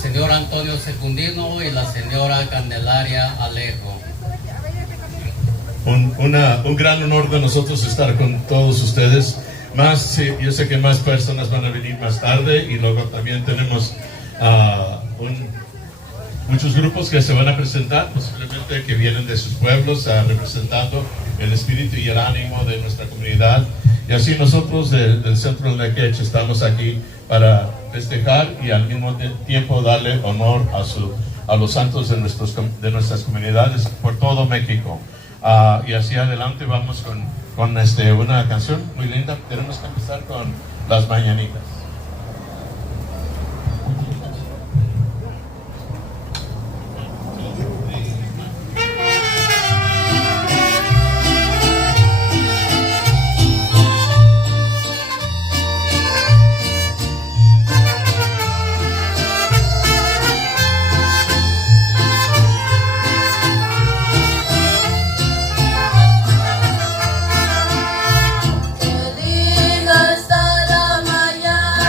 señor Antonio Secundino y la señora Candelaria Alejo. Un gran honor de nosotros estar con todos ustedes. Sí, yo sé que más personas van a venir más tarde y luego también tenemos muchos grupos que se van a presentar, posiblemente que vienen de sus pueblos representando el espíritu y el ánimo de nuestra comunidad. Y así nosotros del Centro Nequech estamos aquí para festejar y al mismo tiempo darle honor a los santos de nuestras comunidades por todo México. Y así adelante vamos con una canción muy linda. Tenemos que empezar con las mañanitas. Qué linda está la mañana.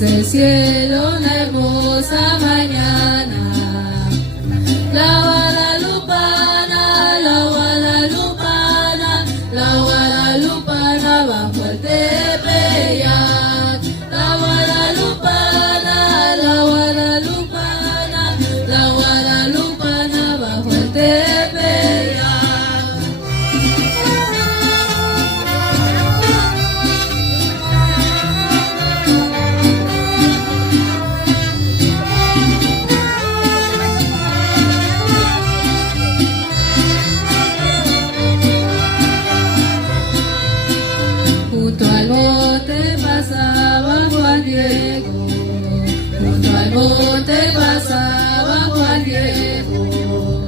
Desde el cielo una hermosa mañana, la guadalupana, la guadalupana, la guadalupana bajo el Tepeyac. La guadalupana, la guadalupana, la guadalupana bajo el Tepeyac. Junto al bote pasaba Juan Diego, junto al bote pasaba Juan Diego,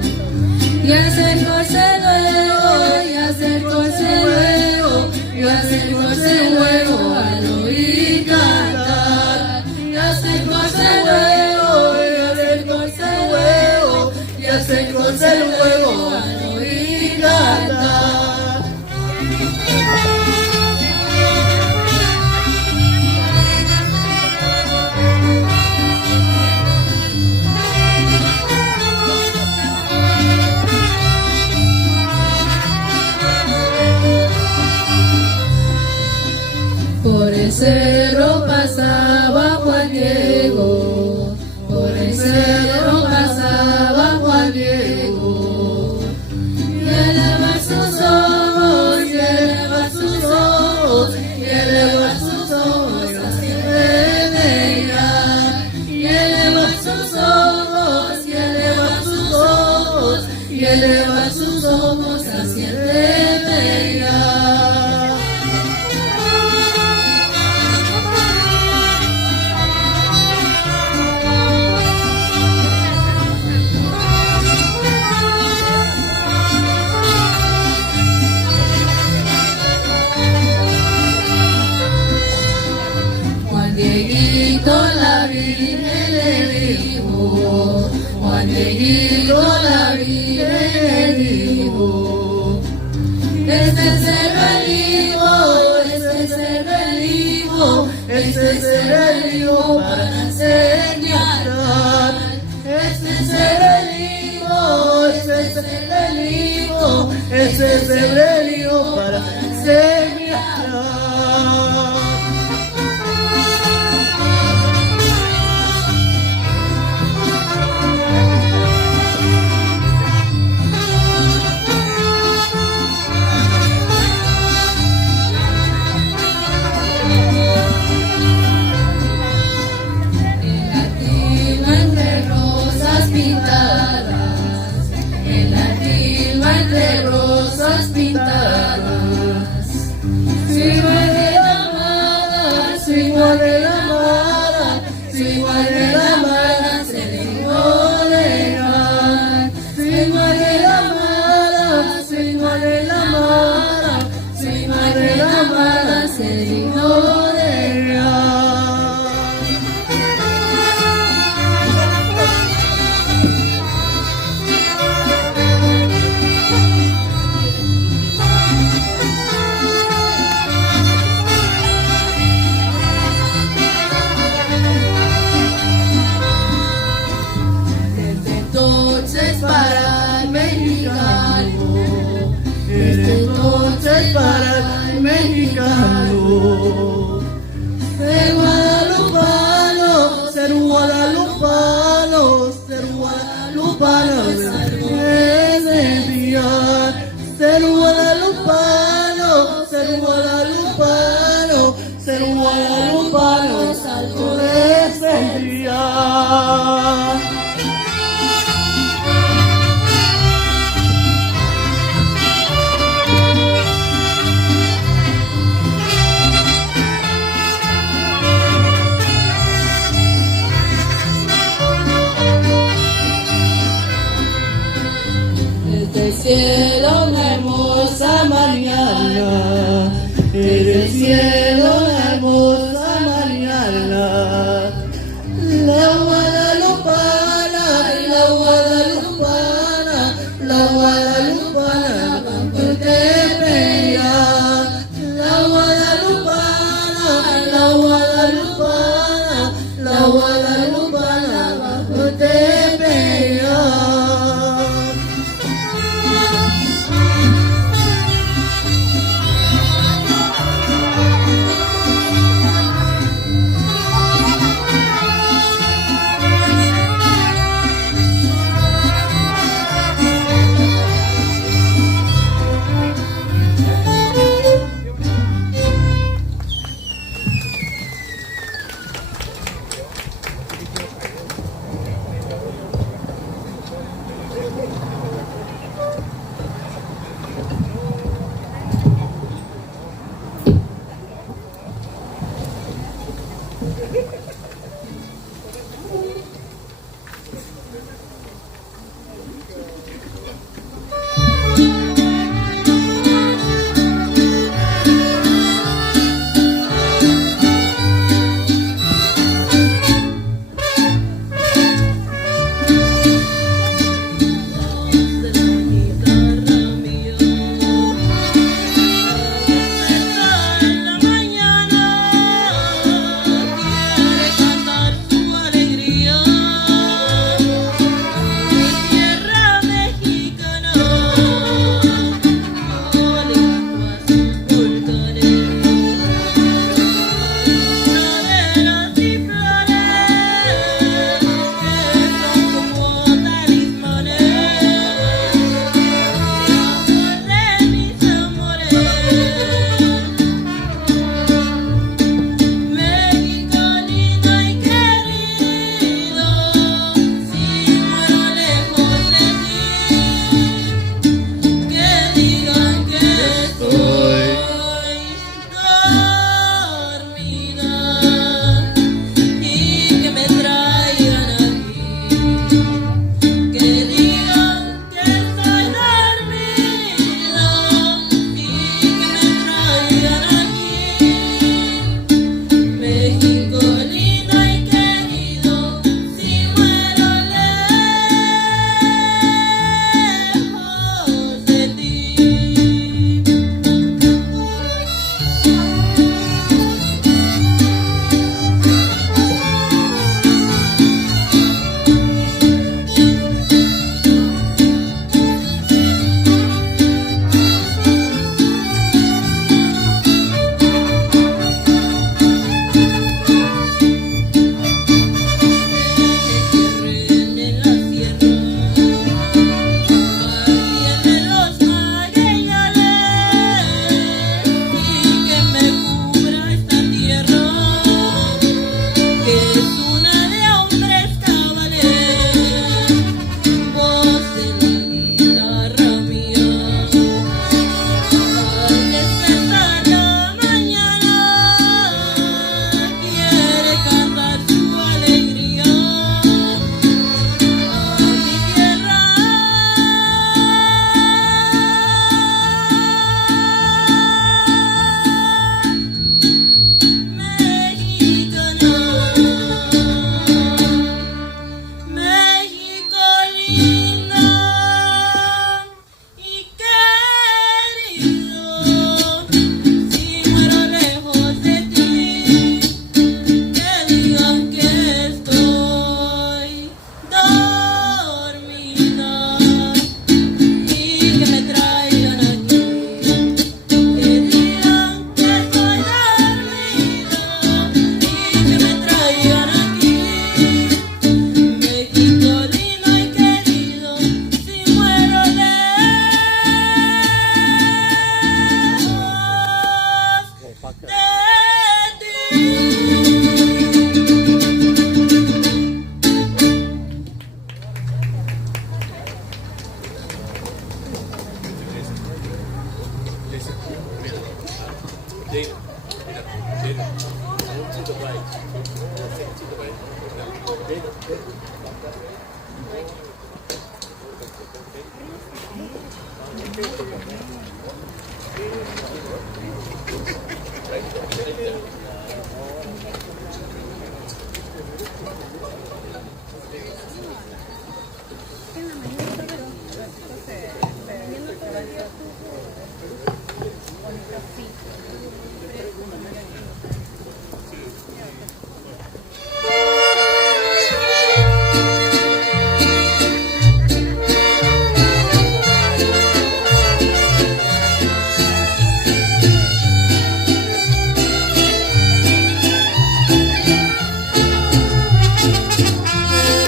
y acercóse luego, y acercóse luego, y acercóse luego al oír cantar, y acercóse luego, y acercóse luego, y acercóse luego al oír cantar. Por el cerro pasaba Juan Diego, por el cerro pasaba Juan Diego, y eleva sus ojos, y eleva sus ojos, y eleva sus ojos hacia el Tepeyac, y eleva sus ojos, y eleva sus ojos, y eleva sus ojos hacia el Tepeyac. Juan Dieguito la Virgen le dijo, Juan Dieguito la Virgen le dijo, este es el hijo, este es el hijo, este es el hijo para enseñar, este es el hijo, este es el hijo, este es el hijo para enseñar. En la tilma entre rosas pintadas, sigo de la mala, sigo de la mala, sigo de la mala, se dijo de gran. Sigo de la mala, sigo de la mala, sigo de la mala, se dijo de gran. Para el mexicano, desde entonces para el mexicano, ser guadalupano, ser guadalupano, ser guadalupano, es enviar, ser guadalupano, ser guadalupano, ser guadalupano, es algo de enviar. Desde el cielo una hermosa mañana, desde el cielo una hermosa mañana, la guadalupana.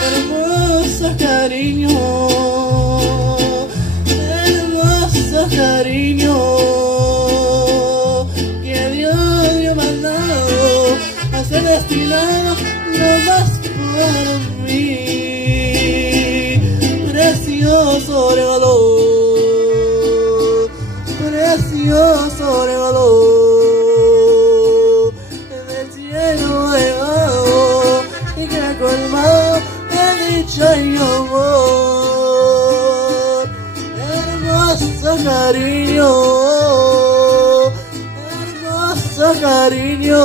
Hermoso cariño, hermoso cariño, que Dios me ha mandado a ser destinado lo más por mí. Precioso regalo, precioso regalo, del cielo llegado y que ha colmado de dicha y amor. Hermoso cariño, hermoso cariño.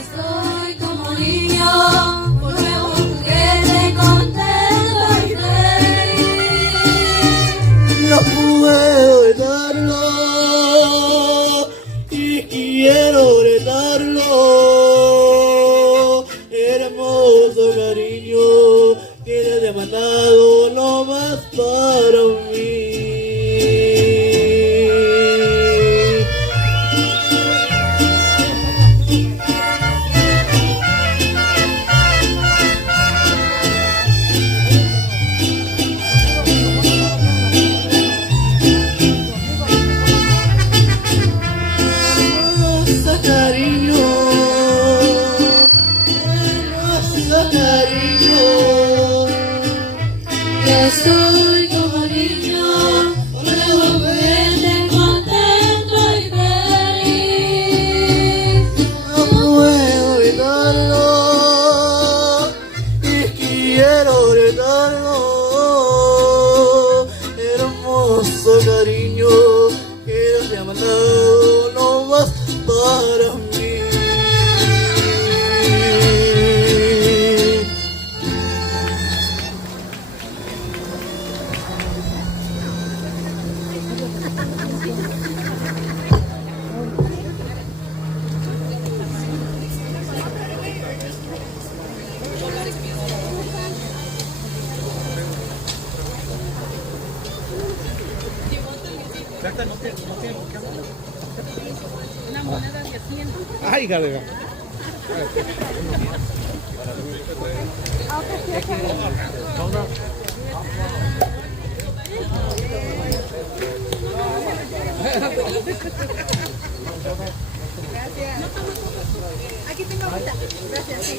Estoy como niño, con nuevo juguete, contento y feliz. No puedo evitarlo y quiero retarlo. Hermoso cariño, que te he demandado lo más para mí. Hermoso cariño, hermoso cariño. Estoy como niño, con nuevo juguete, contento y feliz. No puedo evitarlo y quiero retarlo. Hermoso cariño, que Dios me ha mandado lo más para mí. Ay, galera. Aquí tengo ahorita. Gracias. Sí.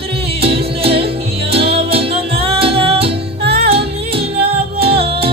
Triste y abandonada a mi labor.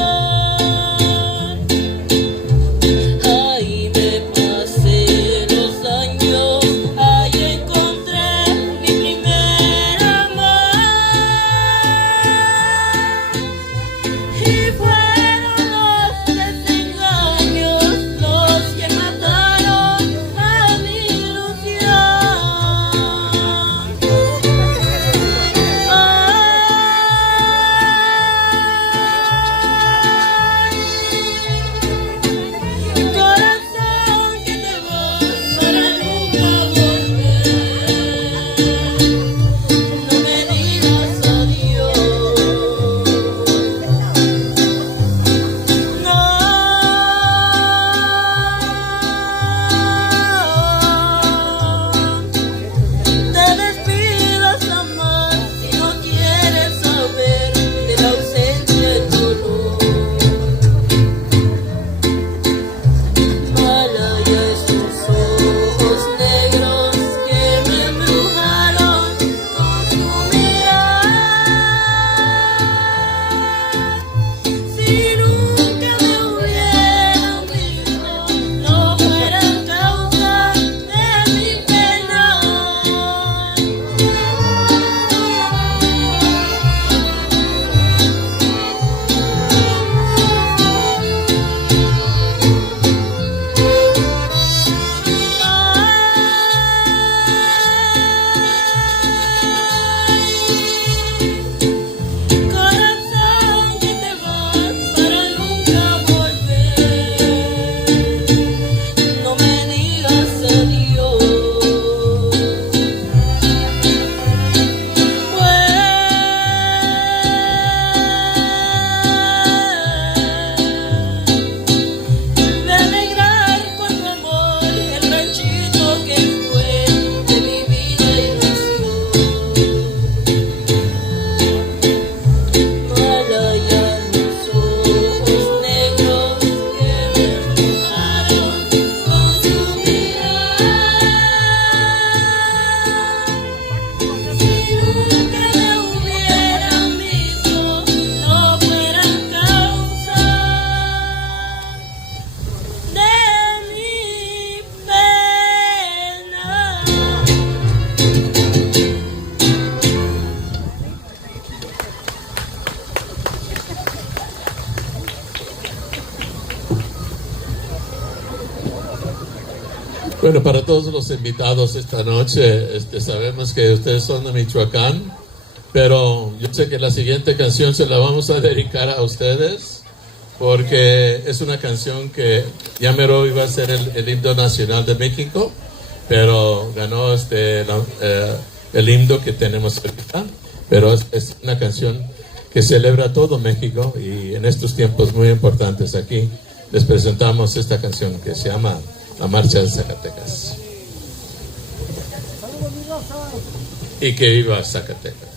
Bueno, para todos los invitados esta noche, sabemos que ustedes son de Michoacán, pero yo sé que la siguiente canción se la vamos a dedicar a ustedes, porque es una canción que ya mero iba a ser el himno nacional de México, pero ganó el himno que tenemos ahorita, pero es una canción que celebra todo México, y en estos tiempos muy importantes aquí les presentamos esta canción que se llama La Marcha de Zacatecas. Y que viva Zacatecas.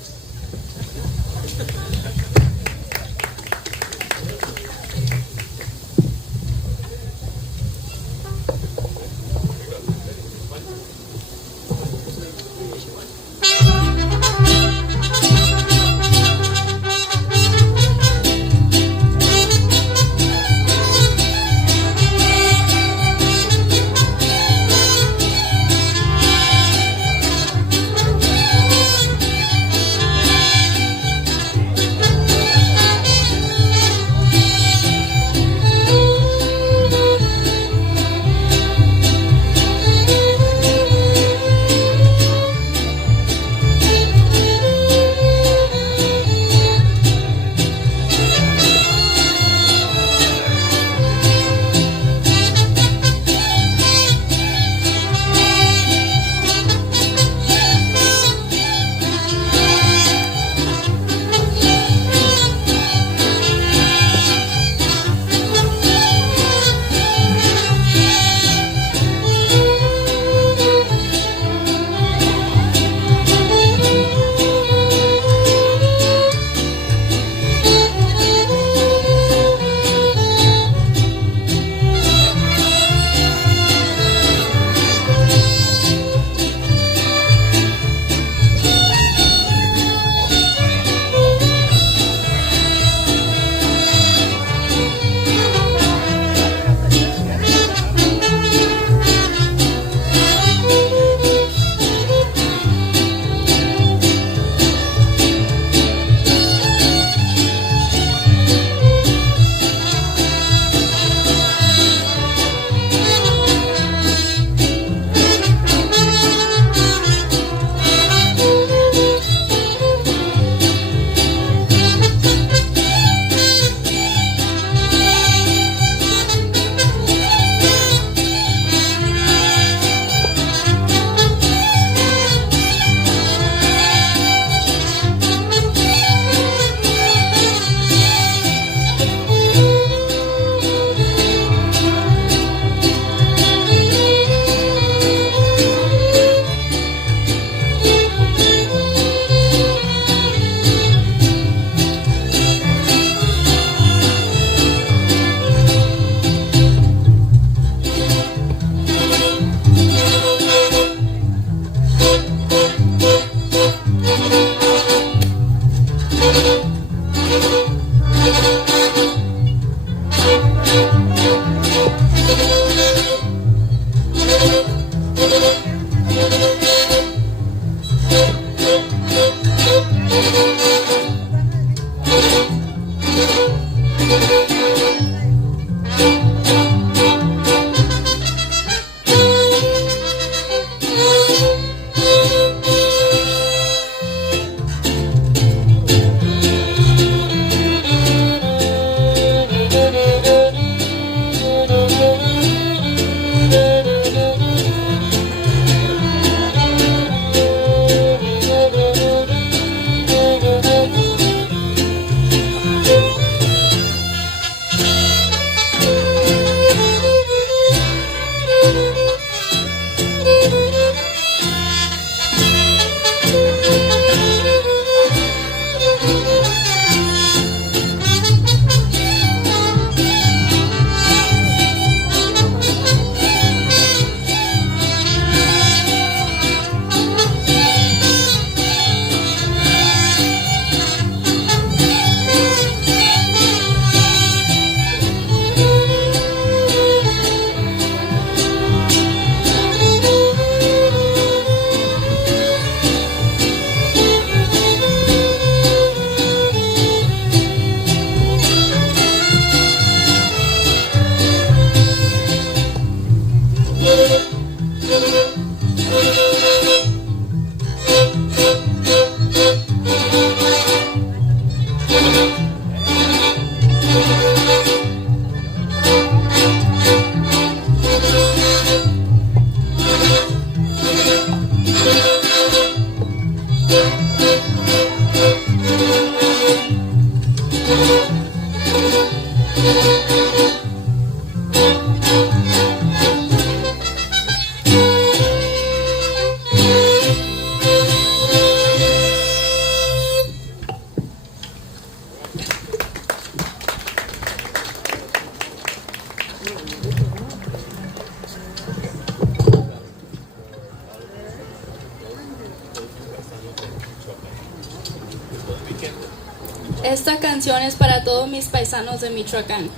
Esta canción es para todos mis paisanos de Michoacán.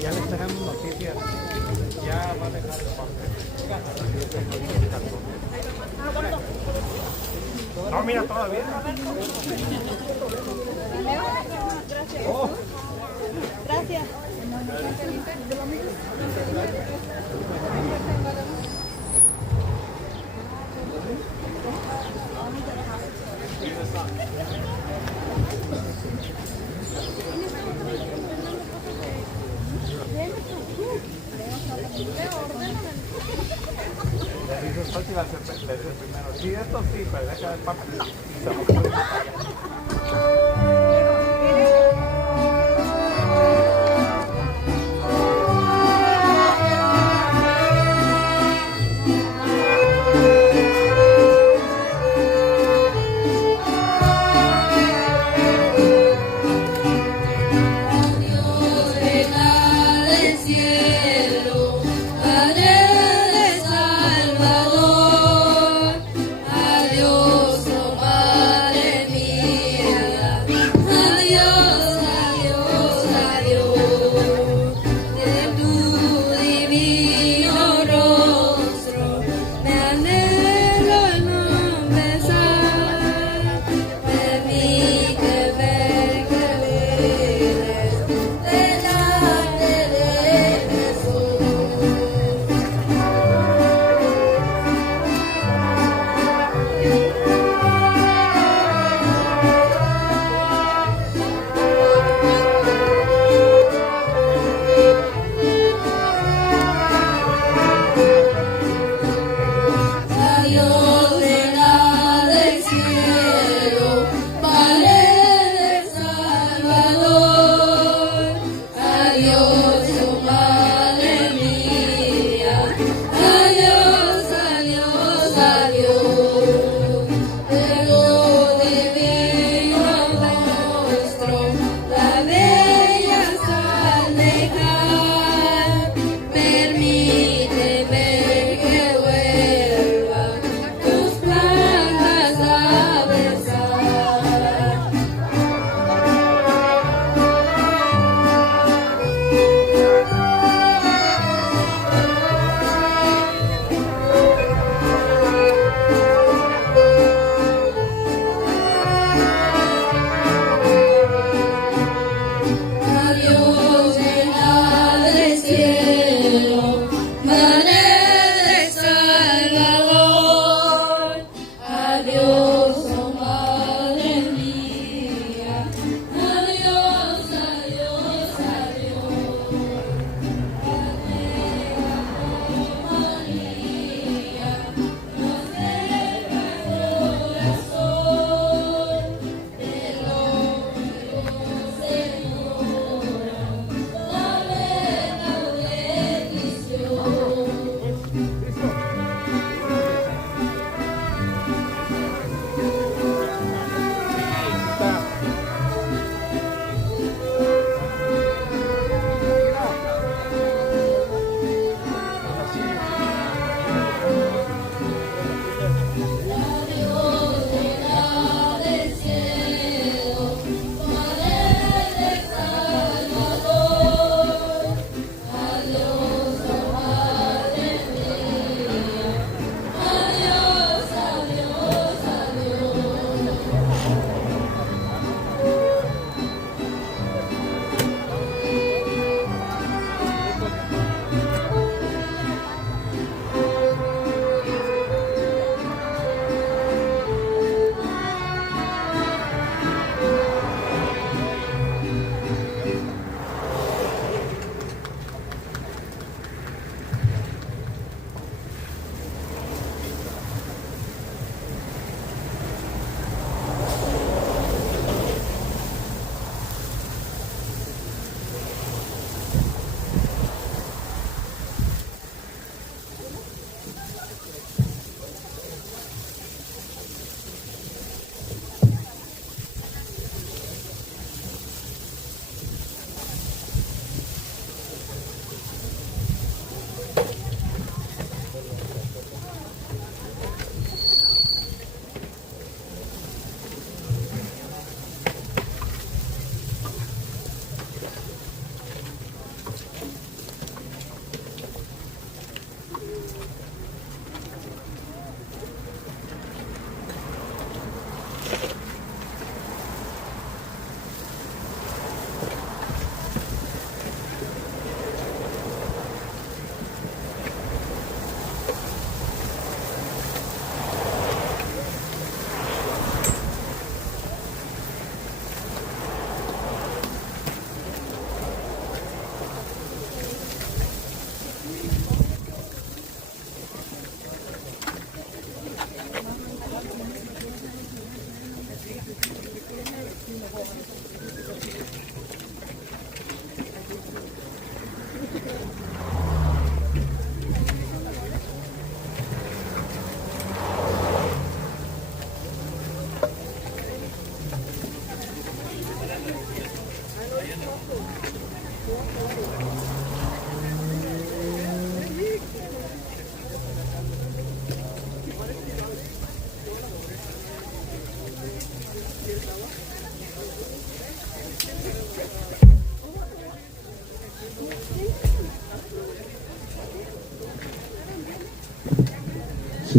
Ya les tenemos noticias. Ya va a dejar el papel. No, mira, todavía. Oh. Gracias. Le dices fácil hacer primero. Sí, esto sí, pero deja el papel. No. Se lo puede matar. Dios venga del cielo, Padre de Salvador. Adiós, oh Madre mía.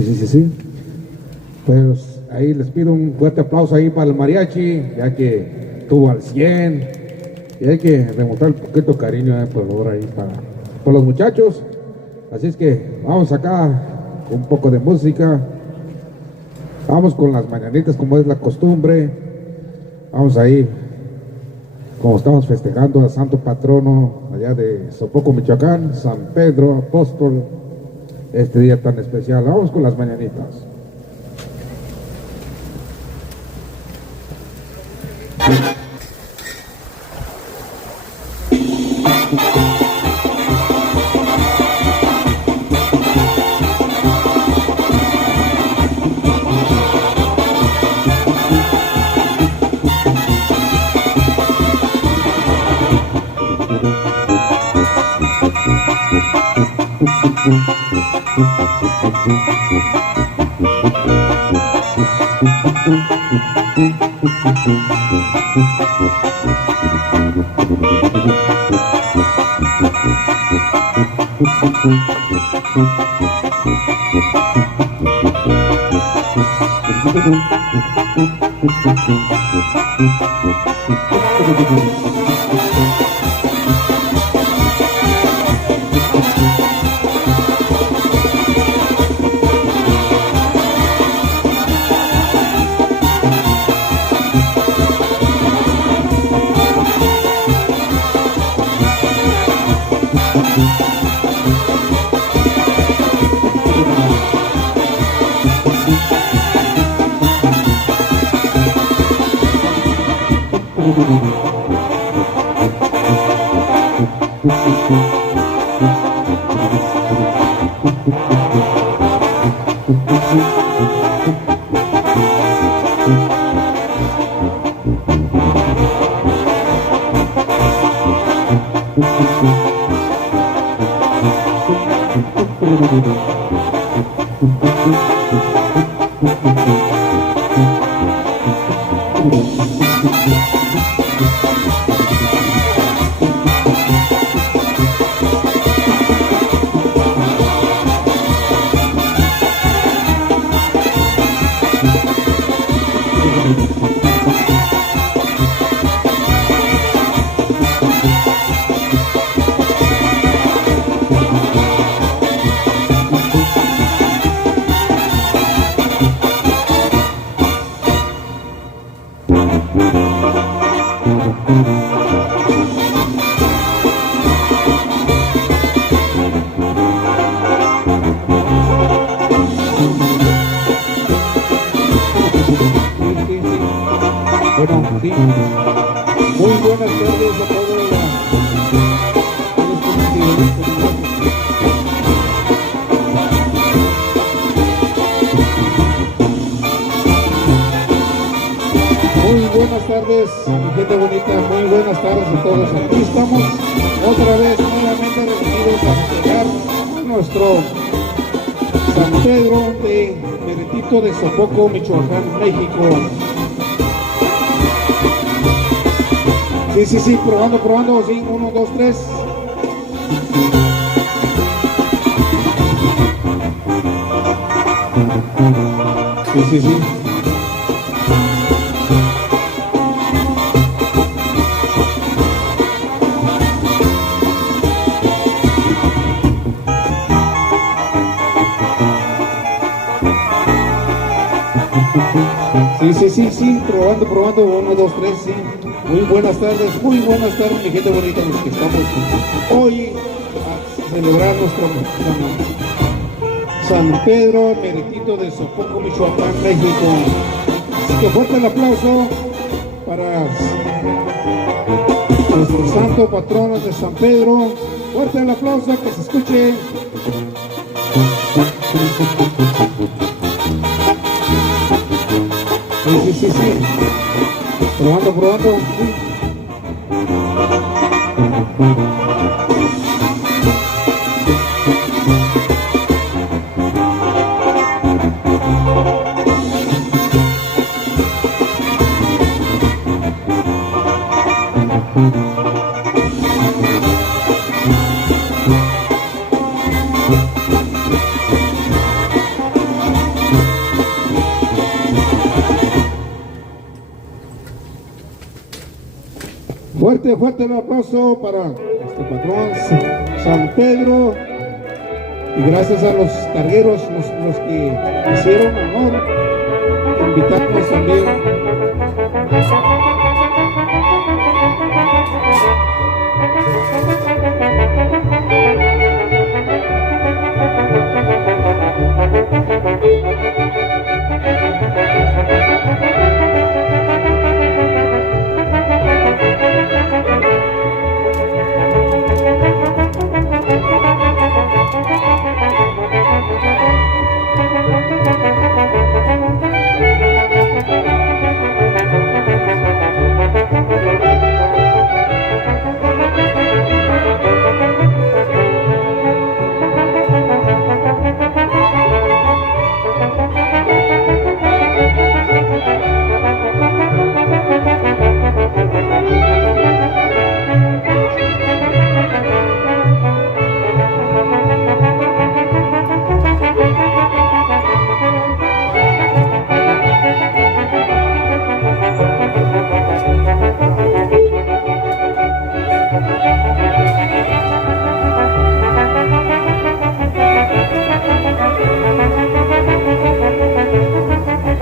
Sí. Pues ahí les pido un fuerte aplauso ahí para el mariachi, ya que estuvo al 100. Y hay que demostrar un poquito de cariño, por favor, ahí para los muchachos. Así es que vamos acá con un poco de música. Vamos con las mañanitas como es la costumbre. Vamos ahí, como estamos festejando al santo patrono allá de Sopoco, Michoacán, San Pedro Apóstol, este día tan especial. Vamos con las mañanitas. De Sopoco, Michoacán, México. Sí, probando, sí, 1, 2, 3. Sí. Sí, probando, 1, 2, 3, sí. Muy buenas tardes, mi gente bonita, los que estamos hoy a celebrar nuestro San Pedro Meritito de Sopoco, Michoacán, México. Así que fuerte el aplauso para nuestro santo patrono de San Pedro. Fuerte el aplauso, que se escuche. Sí. Probando. Fuerte el aplauso para nuestro patrón San Pedro. Y gracias a los cargueros, los que hicieron honor, invitarnos también